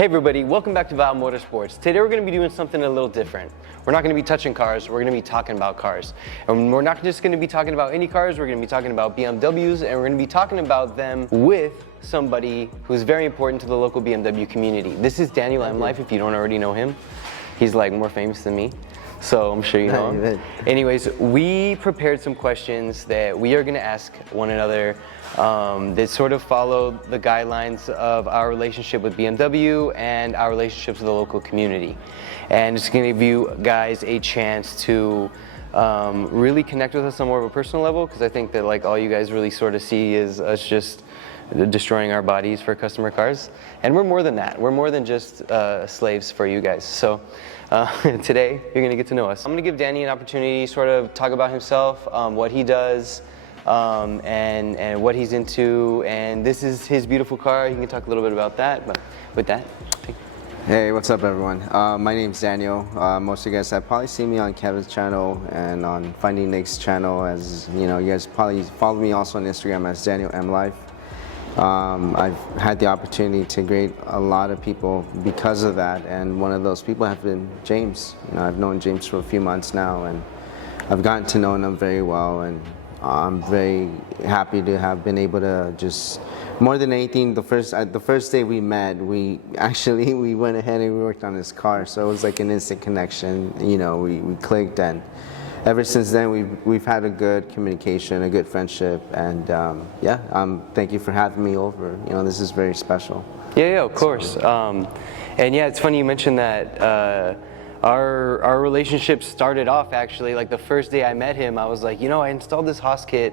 Hey everybody, welcome back to Motorsports. Today we're going to be doing something a little different. We're not going to be touching cars, we're going to be talking about cars. And we're not just going to be talking about any cars, we're going to be talking about BMWs, and we're going to be talking about them with somebody who's very important to the local BMW community. This is Daniel M. Life, if you don't already know him. He's like more famous than me, so I'm sure you know him. Anyways, we prepared some questions that we are going to ask one another that sort of follow the guidelines of our relationship with BMW and our relationships with the local community. And it's going to give you guys a chance to really connect with us on more of a personal level, because I think that like all you guys really sort of see is us just destroying our bodies for customer cars. And we're more than that. We're more than just slaves for you guys. So today you're going to get to know us. I'm going to give Danny an opportunity to sort of talk about himself, what he does, and what he's into, and this is his beautiful car. He can talk a little bit about that, but with that, hey, what's up everyone? My name's Daniel. Most of you guys have probably seen me on Kevin's channel and on Finding Nick's channel, as you know, you guys probably follow me also on Instagram as Daniel M. Life. I've had the opportunity to greet a lot of people because of that, and one of those people have been James. You know, I've known James for a few months now, and I've gotten to know him very well, and I'm very happy to have been able to just, more than anything, the first day we met, we went ahead and we worked on his car, so it was like an instant connection. You know, we clicked, and ever since then we've had a good communication, a good friendship, and thank you for having me over. You know, this is very special. Yeah, of course. And yeah, it's funny you mentioned that. Our relationship started off actually, like the first day I met him, I was like, you know, I installed this Haas kit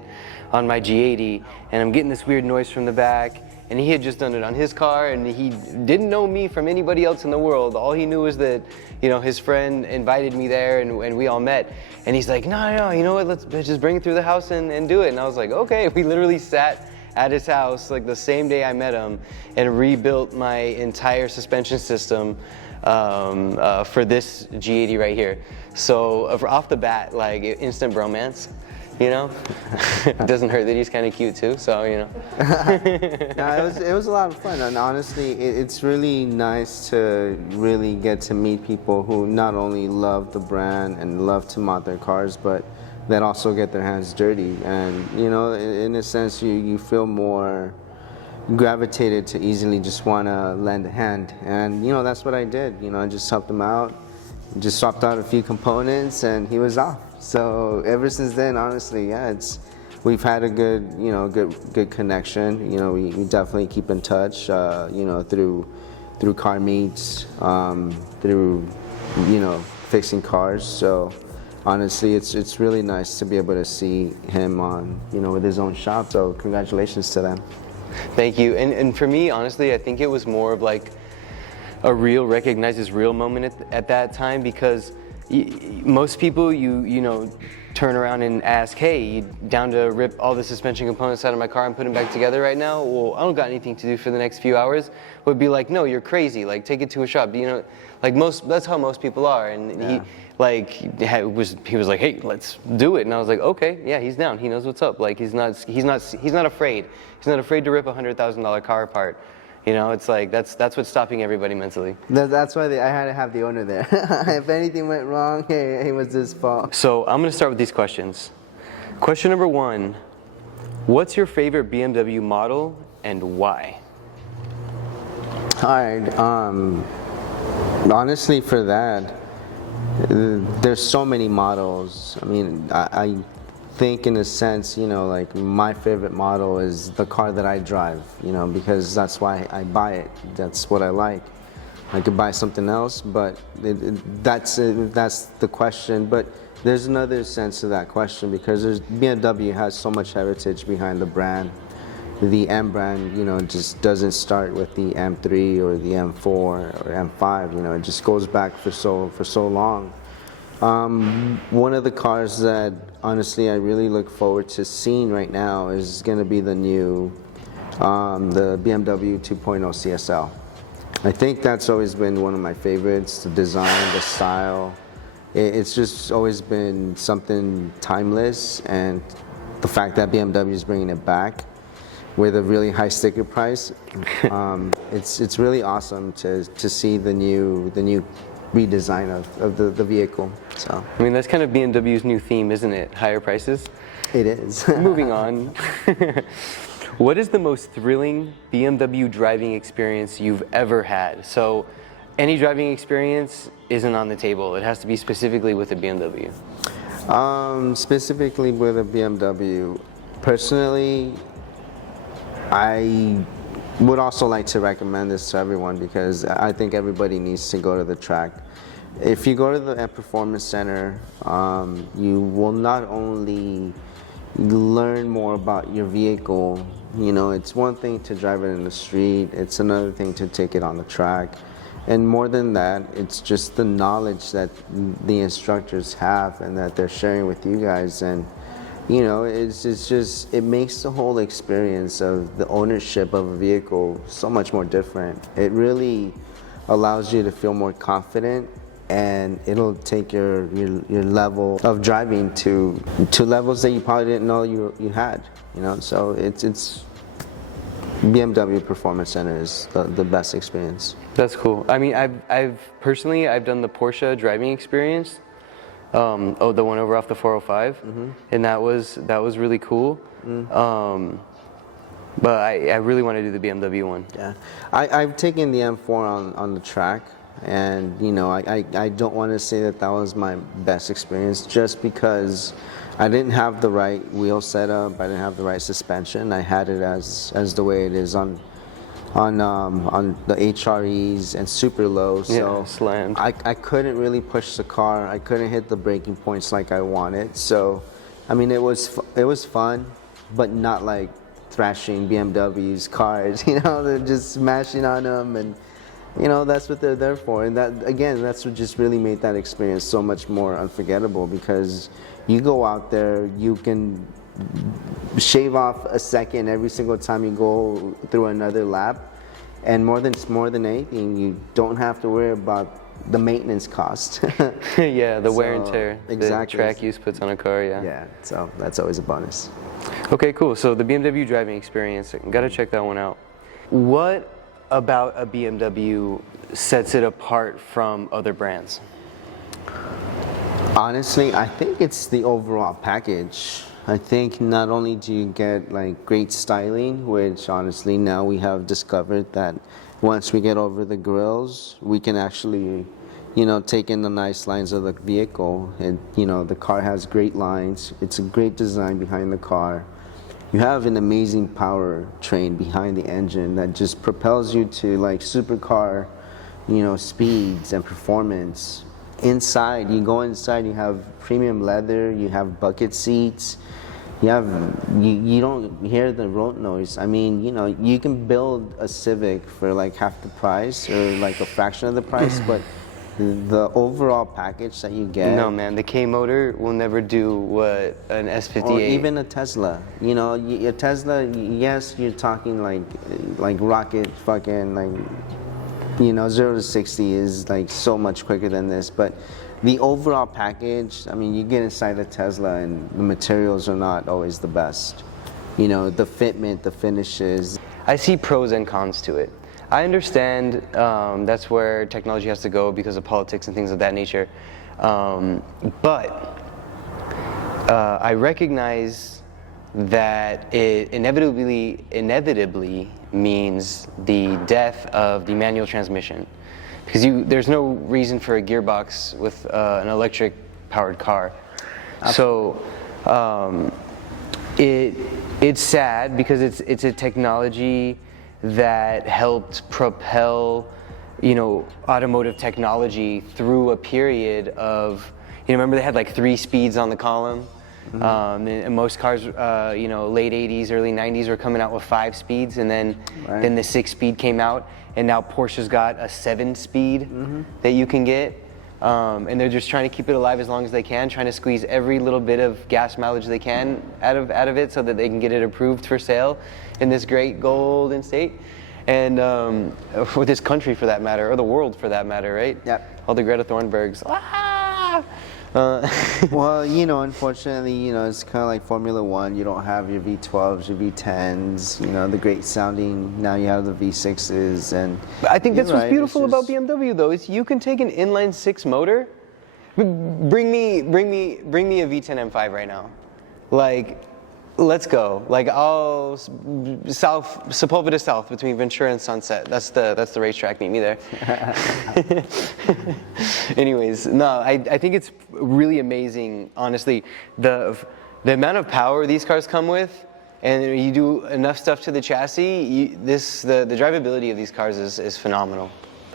on my G80 and I'm getting this weird noise from the back, and he had just done it on his car, and he didn't know me from anybody else in the world. All he knew was that, you know, his friend invited me there, and we all met, and he's like, no, you know what, let's just bring it through the house and do it. And I was like, okay. We literally sat at his house like the same day I met him and rebuilt my entire suspension system for this G80 right here. So off the bat, like instant bromance, you know. It doesn't hurt that he's kind of cute too, so you know. No, it was a lot of fun, and honestly, it's really nice to really get to meet people who not only love the brand and love to mod their cars, but that also get their hands dirty. And you know, in a sense, you feel more gravitated to easily just want to lend a hand, and you know, that's what I did. You know, I just helped him out, just swapped out a few components, and he was off. So ever since then, honestly, yeah, we've had a good, you know, good connection. You know, we definitely keep in touch, you know, through car meets, through, you know, fixing cars. So honestly, it's really nice to be able to see him on, you know, with his own shop. So congratulations to them. Thank you. And for me, honestly, I think it was more of like a real recognizes real moment at that time, because most people, you know, turn around and ask, hey, you down to rip all the suspension components out of my car and put them back together right now? Well, I don't got anything to do for the next few hours. Would be like, no, you're crazy. Like, take it to a shop. You know, like that's how most people are. And yeah. He was like, hey, let's do it. And I was like, okay, yeah, he's down. He knows what's up. Like, he's not afraid. He's not afraid to rip a $100,000 car apart. You know, it's like, that's what's stopping everybody mentally. That's why I had to have the owner there. If anything went wrong, it was his fault. So I'm going to start with these questions. Question number 1, what's your favorite BMW model and why? All right, honestly for that, there's so many models. I mean, I think in a sense, you know, like my favorite model is the car that I drive, you know, because that's why I buy it. That's what I like. I could buy something else, but that's the question. But there's another sense to that question, because BMW has so much heritage behind the brand. The M brand, you know, just doesn't start with the M3 or the M4 or M5. You know, it just goes back for so long. One of the cars that honestly I really look forward to seeing right now is going to be the new the BMW 2.0 CSL. I think that's always been one of my favorites. The design, the style, it's just always been something timeless, and the fact that BMW is bringing it back with a really high sticker price. It's really awesome to see the new redesign of the vehicle. So I mean, that's kind of BMW's new theme, isn't it? Higher prices. it is. Moving on. What is the most thrilling BMW driving experience you've ever had? So, any driving experience isn't on the table. It has to be specifically with a BMW. Specifically with a BMW, personally, I would also like to recommend this to everyone because I think everybody needs to go to the track. If you go to the Performance Center, you will not only learn more about your vehicle. You know, it's one thing to drive it in the street, it's another thing to take it on the track. And more than that, it's just the knowledge that the instructors have and that they're sharing with you guys. And you know, it's just, it makes the whole experience of the ownership of a vehicle so much more different. It really allows you to feel more confident, and it'll take your level of driving to levels that you probably didn't know you had. You know, so it's BMW Performance Center is the best experience. That's cool. I mean, I've personally done the Porsche driving experience. The one over off the 405, and that was really cool. But I really want to do the BMW one. Yeah, I've taken the M4 on the track, and you know, I don't want to say that was my best experience just because I didn't have the right wheel setup, I didn't have the right suspension. I had it as the way it is on the HREs and super low, so slammed. I couldn't really push the car. I couldn't hit the braking points like I wanted. So, I mean, it was fun, but not like thrashing BMW's cars. You know, they're just smashing on them, and you know, that's what they're there for. And that, again, that's what just really made that experience so much more unforgettable, because you go out there, you can shave off a second every single time you go through another lap, and more than anything, you don't have to worry about the maintenance cost. Yeah, the wear and tear exactly. The track use puts on a car. Yeah, so that's always a bonus. Okay, cool. So the BMW driving experience, gotta check that one out. What about a BMW sets it apart from other brands? Honestly, I think it's the overall package. I think not only do you get like great styling, which honestly now we have discovered that once we get over the grills, we can actually, you know, take in the nice lines of the vehicle. And you know, the car has great lines. It's a great design behind the car. You have an amazing power train behind the engine that just propels you to like supercar, you know, speeds and performance. Inside, you go inside, you have premium leather, you have bucket seats, you don't hear the road noise. I mean, you know, you can build a Civic for like half the price or like a fraction of the price, but the overall package that you get. No, man, the K motor will never do what an S58. Or even a Tesla. You know, a Tesla, yes, you're talking like rocket fucking like, you know, 0 to 60 is like so much quicker than this, but the overall package, I mean, you get inside a Tesla and the materials are not always the best. You know, the fitment, the finishes. I see pros and cons to it. I understand that's where technology has to go because of politics and things of that nature, but I recognize that it inevitably means the death of the manual transmission, because there's no reason for a gearbox with an electric powered car. So it's sad because it's a technology that helped propel, you know, automotive technology through a period of, you know, remember they had like 3 speeds on the column. And most cars, you know, late 80s, early 90s were coming out with 5 speeds, and then the 6-speed came out, and now Porsche's got a 7-speed that you can get, and they're just trying to keep it alive as long as they can, trying to squeeze every little bit of gas mileage they can out of it so that they can get it approved for sale in this great golden state, and for this country for that matter, or the world for that matter, right? Yep. All the Greta Thunbergs. Ah! Well, unfortunately, it's kind of like Formula One. You don't have your V12s, your V10s, the great sounding. Now you have the V6s, and But I think that's you're what's right, beautiful it's about just- BMW though, is you can take an inline six motor. Bring me a V10 M5 right now. Like, let's go. Like, Sepulveda South between Ventura and Sunset. That's the racetrack. Meet me there. Anyways, no, I think it's really amazing. Honestly, the amount of power these cars come with, and you do enough stuff to the chassis. The drivability of these cars is phenomenal.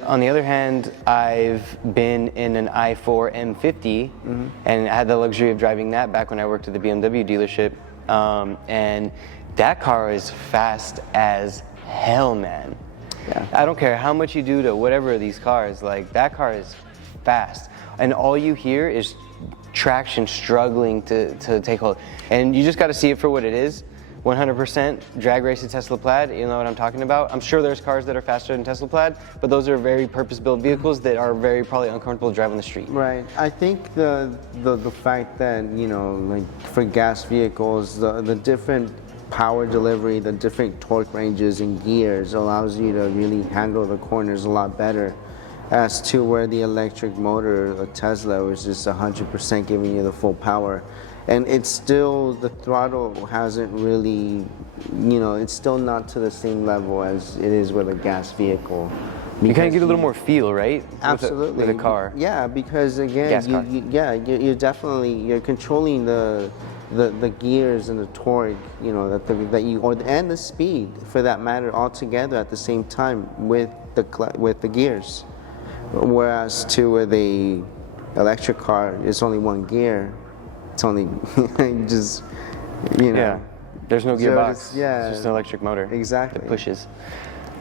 On the other hand, I've been in an i4 M50 and had the luxury of driving that back when I worked at the BMW dealership. And that car is fast as hell, man. Yeah. I don't care how much you do to whatever of these cars, like that car is fast. And all you hear is traction struggling to take hold. And you just got to see it for what it is. 100% drag race to Tesla Plaid, you know what I'm talking about? I'm sure there's cars that are faster than Tesla Plaid, but those are very purpose-built vehicles that are very probably uncomfortable to drive on the street. Right. I think the fact that, like for gas vehicles, the different power delivery, the different torque ranges and gears allows you to really handle the corners a lot better. As to where the electric motor, the Tesla, was just 100% giving you the full power. And it's still, the throttle hasn't really, it's still not to the same level as it is with a gas vehicle. You kind of get a little more feel, right? Absolutely. With a car. Yeah, because again, Gas car. you're definitely, you're controlling the gears and the torque, and the speed for that matter all together at the same time with the gears. Whereas with a electric car, it's only one gear. It's only just, Yeah, there's no So gearbox. it's Just an electric motor. Exactly. That pushes.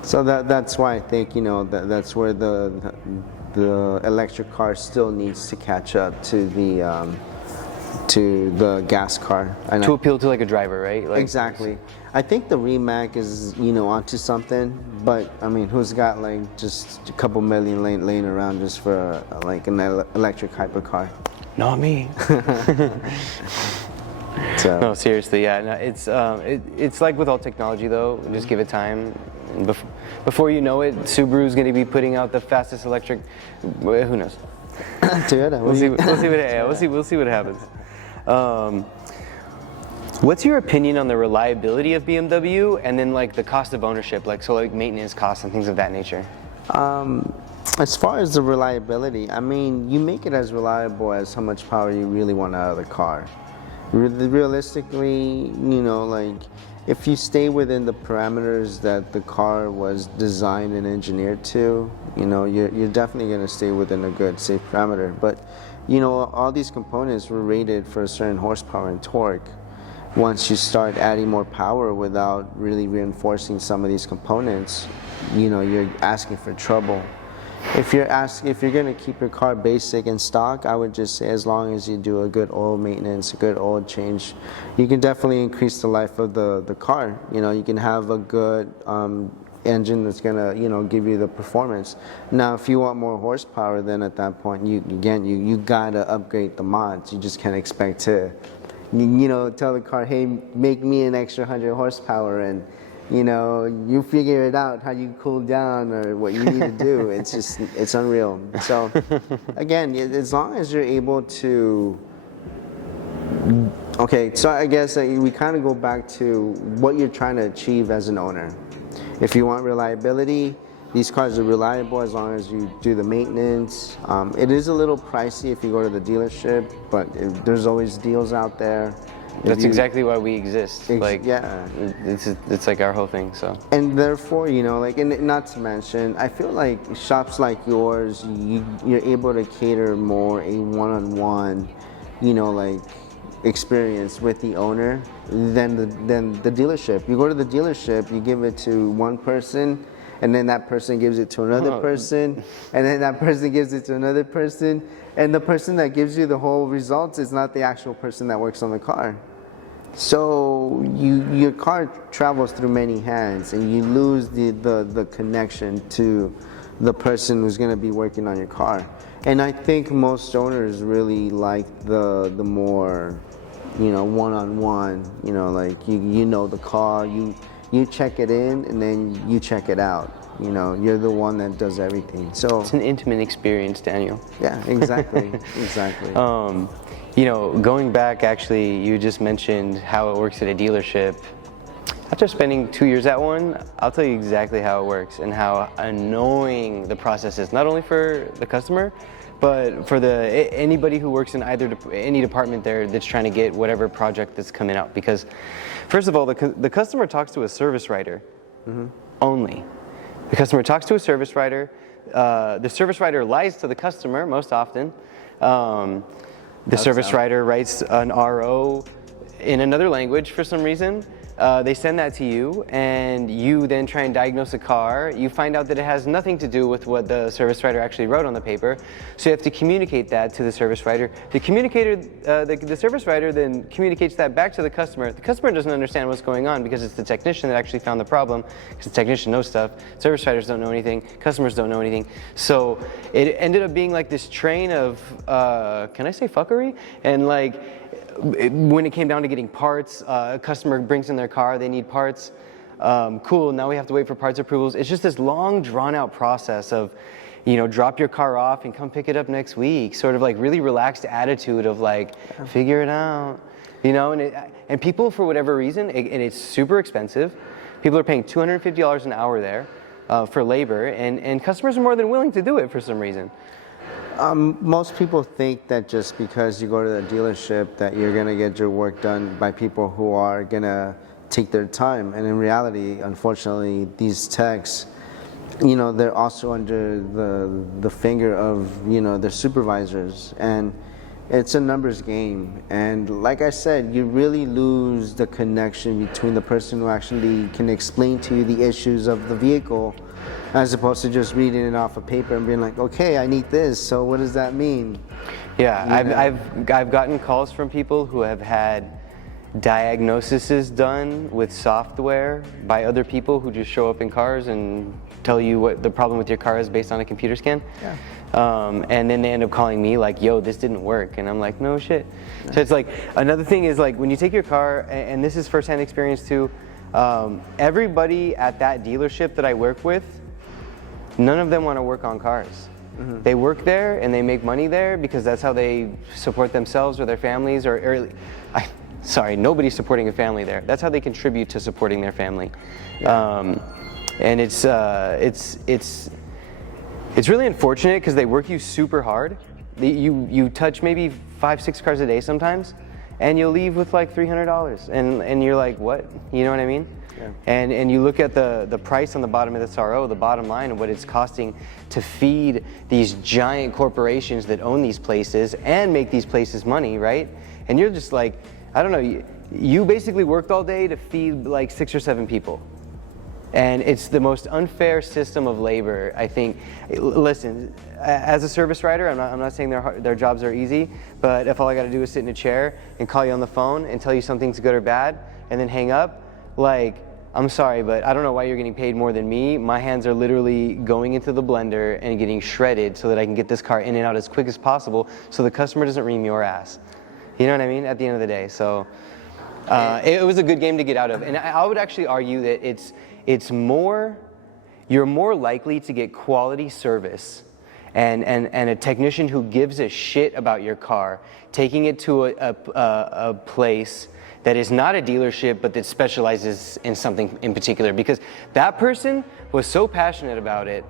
So that's why I think that's where the electric car still needs to catch up to the gas car. And To appeal to like a driver, right? Like, exactly. I think the Rimac is onto something, but I mean, who's got like just a couple million laying around just for like an electric hypercar? Not me. So. No, seriously, yeah. No, it's like with all technology though. Just give it time. Before you know it, Subaru's going to be putting out the fastest electric. Who knows? Toyota. We'll see what happens. What's your opinion on the reliability of BMW and then like the cost of ownership, like maintenance costs and things of that nature? As far as the reliability, I mean, you make it as reliable as how much power you really want out of the car. Realistically, like if you stay within the parameters that the car was designed and engineered to, you're definitely going to stay within a good, safe parameter. But, all these components were rated for a certain horsepower and torque. Once you start adding more power without really reinforcing some of these components, you're asking for trouble. If you're going to keep your car basic and stock, I would just say as long as you do a good oil maintenance, a good oil change, you can definitely increase the life of the car. You can have a good engine that's going to give you the performance. Now, if you want more horsepower, then at that point, you got to upgrade the mods. You just can't expect to, tell the car, hey, make me an extra 100 horsepower and you figure it out how you cool down or what you need to do. It's unreal. So again, as long as you're able to, okay, so I guess we kind of go back to what you're trying to achieve as an owner. If you want reliability, these cars are reliable as long as you do the maintenance. It is a little pricey if you go to the dealership, but there's always deals out there. That's exactly why we exist. Yeah. It's like our whole thing. So. And therefore, and not to mention, I feel like shops like yours, you're able to cater more a one-on-one, experience with the owner than the dealership. You go to the dealership, you give it to one person, and then that person gives it to another person, and then that person gives it to another person, and the person that gives you the whole results is not the actual person that works on the car. So your car travels through many hands, and you lose the connection to the person who's going to be working on your car. And I think most owners really like the more, one-on-one, like you know the car, you check it in and then you check it out. You're the one that does everything. So it's an intimate experience, Daniel. Yeah, exactly, exactly. Going back, actually, you just mentioned how it works at a dealership. After spending 2 years at one, I'll tell you exactly how it works and how annoying the process is, not only for the customer, but for anybody who works in any department there that's trying to get whatever project that's coming out. Because, first of all, the customer talks to a service writer only. The customer talks to a service writer. The service writer lies to the customer most often. The service writer writes an RO in another language for some reason. They send that to you, and you then try and diagnose a car. You find out that it has nothing to do with what the service writer actually wrote on the paper, so you have to communicate that to the service writer. The service writer then communicates that back to the customer. The customer doesn't understand what's going on because it's the technician that actually found the problem, because the technician knows stuff. Service writers don't know anything. Customers don't know anything. So it ended up being like this train of, can I say fuckery? And like, when it came down to getting parts, a customer brings in their car, they need parts. Cool, now we have to wait for parts approvals. It's just this long, drawn-out process of, drop your car off and come pick it up next week. Sort of like really relaxed attitude of like, figure it out. And people, for whatever reason, and it's super expensive. People are paying $250 an hour there for labor, and customers are more than willing to do it for some reason. Most people think that just because you go to the dealership that you're going to get your work done by people who are going to take their time. And in reality, unfortunately, these techs, they're also under the finger of, their supervisors. And it's a numbers game. And like I said, you really lose the connection between the person who actually can explain to you the issues of the vehicle, as opposed to just reading it off a paper and being like, okay, I need this, so what does that mean? Yeah, I've gotten calls from people who have had diagnoses done with software by other people who just show up in cars and tell you what the problem with your car is based on a computer scan. Yeah. And then they end up calling me like, yo, this didn't work. And I'm like, no shit. So it's like, another thing is like, when you take your car, and this is firsthand experience too, everybody at that dealership that I work with, none of them want to work on cars. They work there and they make money there because that's how they support themselves or their families, nobody's supporting a family there. That's how they contribute to supporting their family. And it's really unfortunate because they work you super hard. You touch maybe 5-6 cars a day sometimes, and you'll leave with like $300, and you're like, what? You know what I mean? Yeah. And you look at the price on the bottom of this RO, the bottom line of what it's costing to feed these giant corporations that own these places and make these places money, right? And you're just like, I don't know, you basically worked all day to feed like 6 or 7 people. And it's the most unfair system of labor, I think. Listen, as a service writer, I'm not saying their jobs are easy, but if all I got to do is sit in a chair and call you on the phone and tell you something's good or bad, and then hang up, like, I'm sorry, but I don't know why you're getting paid more than me. My hands are literally going into the blender and getting shredded so that I can get this car in and out as quick as possible so the customer doesn't ream your ass. You know what I mean? At the end of the day. So it was a good game to get out of. And I would actually argue that you're more likely to get quality service and a technician who gives a shit about your car, taking it to a place that is not a dealership but that specializes in something in particular, because that person was so passionate about it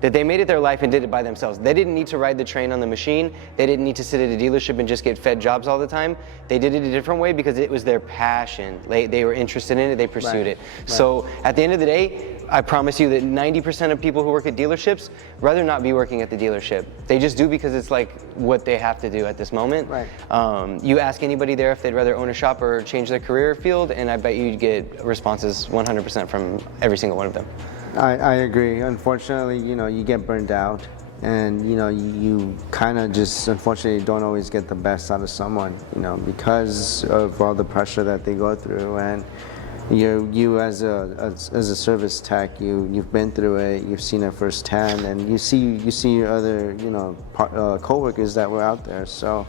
that they made it their life and did it by themselves. They didn't need to ride the train on the machine. They didn't need to sit at a dealership and just get fed jobs all the time. They did it a different way because it was their passion. They were interested in it, they pursued it. Right. So at the end of the day, I promise you that 90% of people who work at dealerships rather not be working at the dealership. They just do because it's like what they have to do at this moment. Right. You ask anybody there if they'd rather own a shop or change their career field, and I bet you'd get responses 100% from every single one of them. I agree. Unfortunately, you get burned out, and you kind of just unfortunately don't always get the best out of someone, because of all the pressure that they go through. And you as a service tech, you've been through it, you've seen it firsthand, and you see your other coworkers that were out there. So,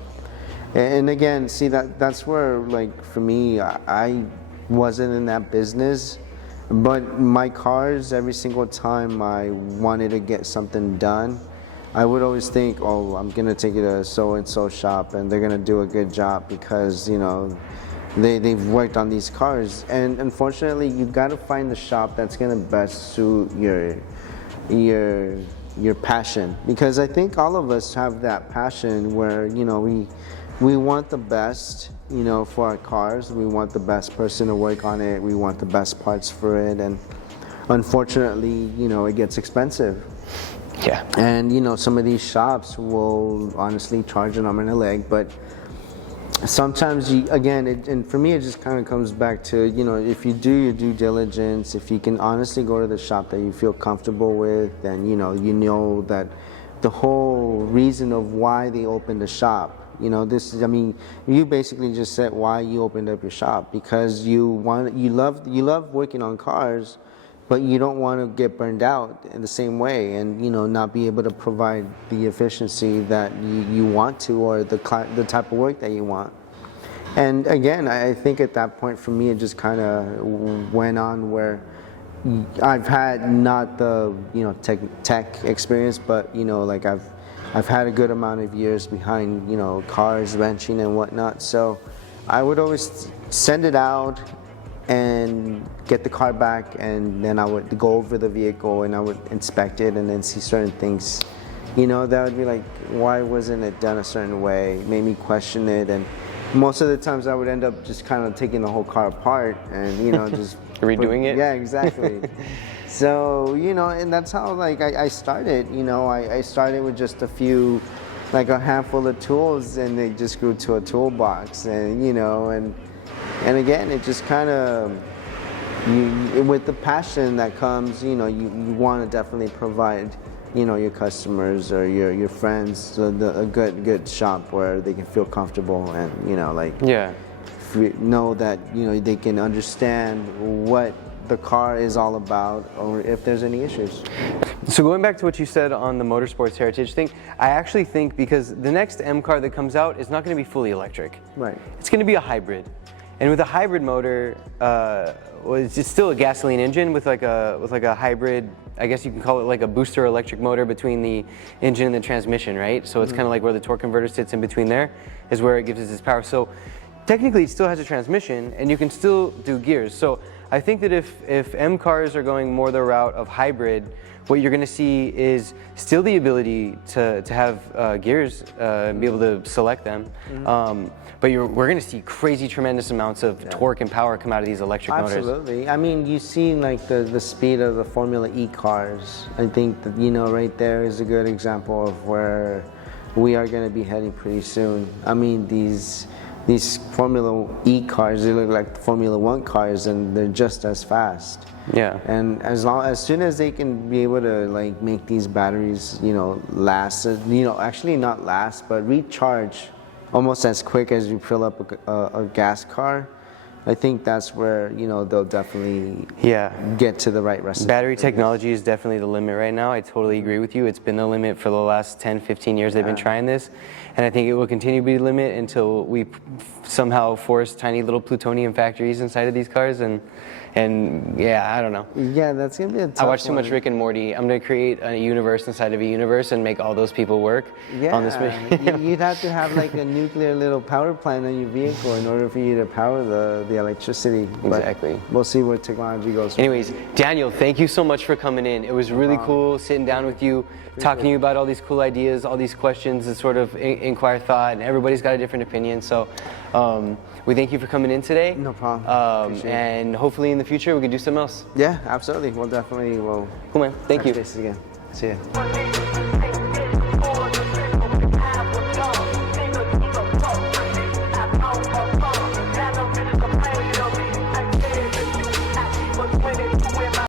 and again, see that's where, like, for me, I wasn't in that business, but my cars, every single time I wanted to get something done, I would always think, oh, I'm gonna take it to so and so shop, and they're gonna do a good job because they've worked on these cars. And unfortunately, you got to find the shop that's going to best suit your passion, because I think all of us have that passion where we want the best for our cars. We want the best person to work on it. We want the best parts for it, and unfortunately it gets expensive. Yeah. And some of these shops will honestly charge an arm and a leg, but sometimes and for me, it just kind of comes back to, if you do your due diligence, if you can honestly go to the shop that you feel comfortable with, and that the whole reason of why they opened the shop, you basically just said why you opened up your shop, because you love working on cars, but you don't want to get burned out in the same way, and not be able to provide the efficiency that you want to, or the type of work that you want. And again, I think at that point for me, it just kind of went on where I've had not the tech experience, but I've had a good amount of years behind cars, wrenching and whatnot. So I would always send it out and get the car back, and then I would go over the vehicle and I would inspect it and then see certain things, that would be like, why wasn't it done a certain way? It made me question it, and most of the times I would end up just kind of taking the whole car apart and just redoing it. Yeah, exactly. So and that's how I started. I started with just a handful of tools, and they just grew to a toolbox, and and again, it just kind of, with the passion that comes, you want to definitely provide, your customers or your friends a good shop where they can feel comfortable, and know that they can understand what the car is all about, or if there's any issues. So going back to what you said on the Motorsports Heritage thing, I actually think, because the next M car that comes out is not going to be fully electric. Right. It's going to be a hybrid. And with a hybrid motor, it's still a gasoline engine with like a hybrid, I guess you can call it like a booster electric motor between the engine and the transmission, right? So it's kind of like where the torque converter sits in between there, is where it gives us its power. So technically it still has a transmission, and you can still do gears. So I think that if M cars are going more the route of hybrid, what you're going to see is still the ability to have gears and be able to select them. But we're going to see crazy, tremendous amounts of torque and power come out of these electric motors. Absolutely. I mean, you see the speed of the Formula E cars. I think that, right there is a good example of where we are going to be heading pretty soon. I mean, these Formula E cars, they look like Formula 1 cars, and they're just as fast. Yeah. And as soon as they can be able to make these batteries, last, actually not last, but recharge almost as quick as you fill up a gas car, I think that's where they'll definitely get to the right recipe. Battery technology is definitely the limit right now. I totally agree with you. It's been the limit for the last 10, 15 years they've been trying this, and I think it will continue to be the limit until we somehow force tiny little plutonium factories inside of these cars, and I don't know. Yeah, that's gonna be a tough I watch too much one. Rick and Morty. I'm gonna create a universe inside of a universe and make all those people work on this mission. You'd have to have a nuclear little power plant on your vehicle in order for you to power the electricity. But exactly. We'll see where technology goes. Anyways, Daniel, thank you so much for coming in. It was really cool sitting down with you, talking to you about all these cool ideas, all these questions, and sort of inquire thought, and everybody's got a different opinion. So we thank you for coming in today. No problem. And hopefully in the future we can do something else. Yeah, absolutely. We'll definitely Cool, man. Thank you. touch bases again. See ya.